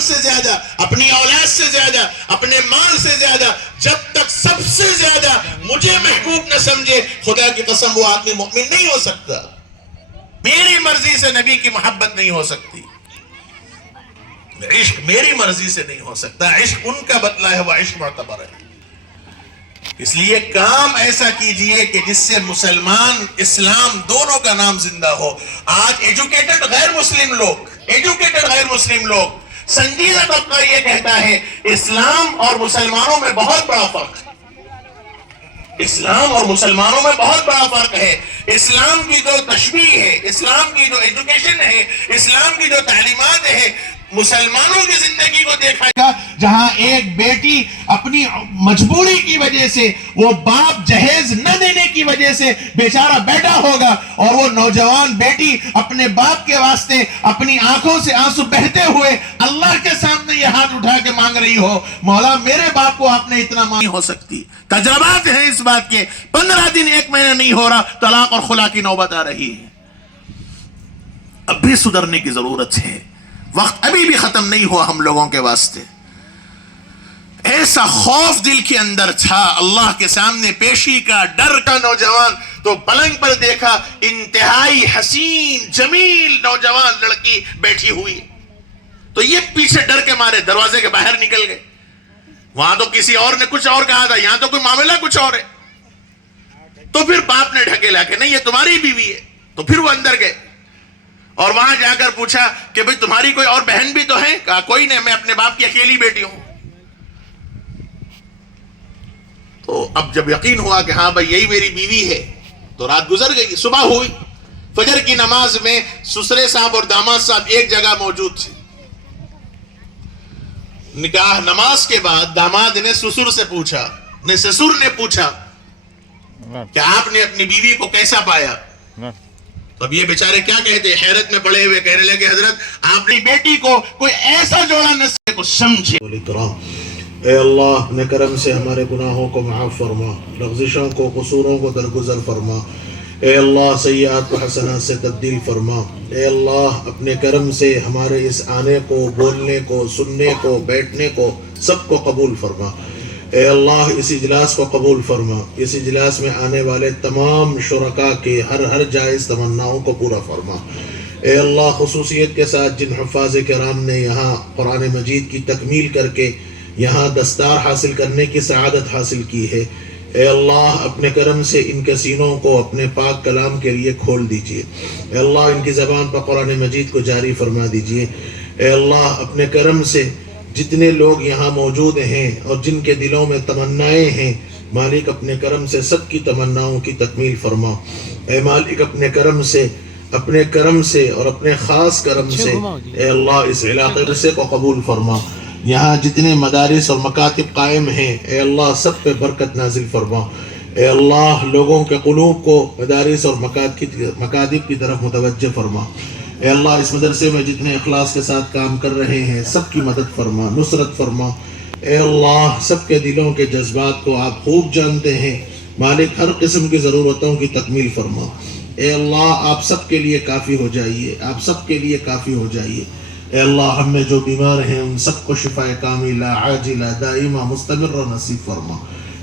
جان سے زیادہ، اپنی اولاد سے زیادہ، اپنے مال سے زیادہ، جب تک سب سے زیادہ مجھے محبوب نہ سمجھے، خدا کی قسم وہ آدمی مؤمن نہیں ہو سکتا۔ میری مرضی سے نبی کی محبت نہیں ہو سکتی، عشق میری مرضی سے نہیں ہو سکتا، عشق ان کا بدلہ ہے، وہ عشق معتبر ہے۔ اس لیے کام ایسا کیجئے کہ جس سے مسلمان اسلام دونوں کا نام زندہ ہو۔ آج ایجوکیٹڈ غیر مسلم لوگ سنجیدہ طبقہ یہ کہتا ہے اسلام اور مسلمانوں میں بہت بڑا فرق ہے، اسلام اور مسلمانوں میں بہت بڑا فرق ہے۔ اسلام کی جو تشبیہ ہے، اسلام کی جو ایجوکیشن ہے، اسلام کی جو تعلیمات ہے، مسلمانوں کی زندگی کو دیکھا گا جہاں ایک بیٹی اپنی مجبوری کی وجہ سے، وہ باپ جہیز نہ دینے کی وجہ سے بیچارہ بیٹھا ہوگا، اور وہ نوجوان بیٹی اپنے باپ کے واسطے اپنی آنکھوں سے آنسو بہتے ہوئے اللہ کے سامنے یہ ہاتھ اٹھا کے مانگ رہی ہو، مولا میرے باپ کو آپ نے اتنا نہیں ہو سکتی۔ تجربات ہیں اس بات کے، 15 دن 1 مہینہ نہیں ہو رہا، طلاق اور خلا کی نوبت آ رہی ہے۔ اب بھی سدھرنے کی ضرورت ہے، وقت ابھی بھی ختم نہیں ہوا ہم لوگوں کے واسطے۔ ایسا خوف دل کے اندر تھا اللہ کے سامنے پیشی کا، ڈر کا۔ نوجوان تو پلنگ پر دیکھا انتہائی حسین جمیل نوجوان لڑکی بیٹھی ہوئی، تو یہ پیچھے ڈر کے مارے دروازے کے باہر نکل گئے۔ وہاں تو کسی اور نے کچھ اور کہا تھا، یہاں تو کوئی معاملہ کچھ اور ہے۔ تو پھر باپ نے ڈھکیلا کہ نہیں یہ تمہاری بیوی ہے، تو پھر وہ اندر گئے اور وہاں جا کر پوچھا کہ بھئی تمہاری کوئی اور بہن بھی تو ہے؟ کہا کوئی نہیں، میں اپنے باپ کی اکیلی بیٹی ہوں۔ تو اب جب یقین ہوا کہ ہاں بھئی یہی میری بیوی ہے، تو رات گزر گئی، صبح ہوئی، فجر کی نماز میں سسرے صاحب اور داماد صاحب ایک جگہ موجود تھے۔ نکاح نماز کے بعد داماد نے سسر سے پوچھا، سسر نے پوچھا کہ آپ نے اپنی بیوی کو کیسا پایا؟ تو اب یہ بیچارے کیا کہتے، حیرت میں پڑے ہوئے کہنے لگے حضرت آپ نے بیٹی کو کوئی ایسا جوڑا نسل کو سمجھے۔ اے اللہ اپنے کرم سے ہمارے گناہوں کو معاف فرما، لغزشوں کو قصوروں کو درگزر فرما۔ اے اللہ سیئات کو حسنات سے تبدیل فرما۔ اے اللہ اپنے کرم سے ہمارے اس آنے کو، بولنے کو، سننے کو، بیٹھنے کو سب کو قبول فرما۔ اے اللہ اس اجلاس کو قبول فرما، اس اجلاس میں آنے والے تمام شرکاء کے ہر جائز تمناؤں کو پورا فرما۔ اے اللہ خصوصیت کے ساتھ جن حفاظ کرام نے یہاں قرآن مجید کی تکمیل کر کے یہاں دستار حاصل کرنے کی سعادت حاصل کی ہے، اے اللہ اپنے کرم سے ان کے سینوں کو اپنے پاک کلام کے لیے کھول دیجئے۔ اے اللہ ان کی زبان پر قرآن مجید کو جاری فرما دیجئے۔ اے اللہ اپنے کرم سے جتنے لوگ یہاں موجود ہیں اور جن کے دلوں میں تمنائیں ہیں، مالک اپنے کرم سے سب کی تمناؤں کی تکمیل فرما۔ اے مالک اپنے کرم سے اور اپنے خاص کرم سے اے اللہ اس علاقے کو قبول فرما۔ یہاں جتنے مدارس اور مکاتب قائم ہیں اے اللہ سب پہ برکت نازل فرما۔ اے اللہ لوگوں کے قلوب کو مدارس اور مکاتب کی طرف متوجہ فرما۔ اے اللہ اس مدرسے میں جتنے اخلاص کے ساتھ کام کر رہے ہیں سب کی مدد فرما، نصرت فرما۔ اے اللہ سب کے دلوں کے جذبات کو آپ خوب جانتے ہیں، مالک ہر قسم کی ضرورتوں کی تکمیل فرما۔ اے اللہ آپ سب کے لیے کافی ہو جائیے، آپ سب کے لیے کافی ہو جائیے۔ اے اللہ ہم میں جو بیمار ہیں ان سب کو شفاء کاملہ عاجلہ دائمہ مستمرہ نصیب فرما،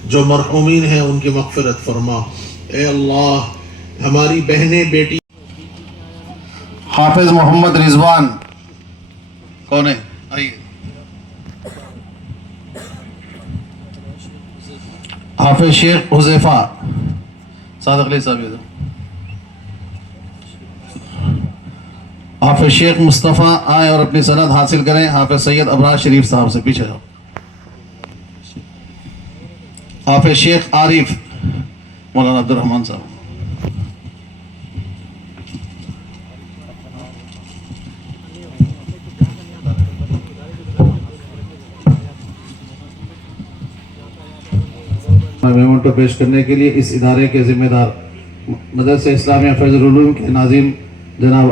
جو مرحومین ہیں ان کی مغفرت فرما۔ اے اللہ ہماری بہنیں بیٹی حافظ محمد رضوان کون ہے؟ آئیے۔ حافظ شیخ حذیفہ صادق علی صاحب، حافظ شیخ مصطفیٰ آئیں اور اپنی سند حاصل کریں۔ حافظ سید ابراز شریف صاحب سے پیچھے جاؤ۔ حافظ شیخ عارف مولانا عبد الرحمن صاحب۔ میمنٹو پیش کرنے کے لیے اس ادارے کے ذمہ دار مدرسہ اسلامیہ فیض العلوم کے ناظم جناب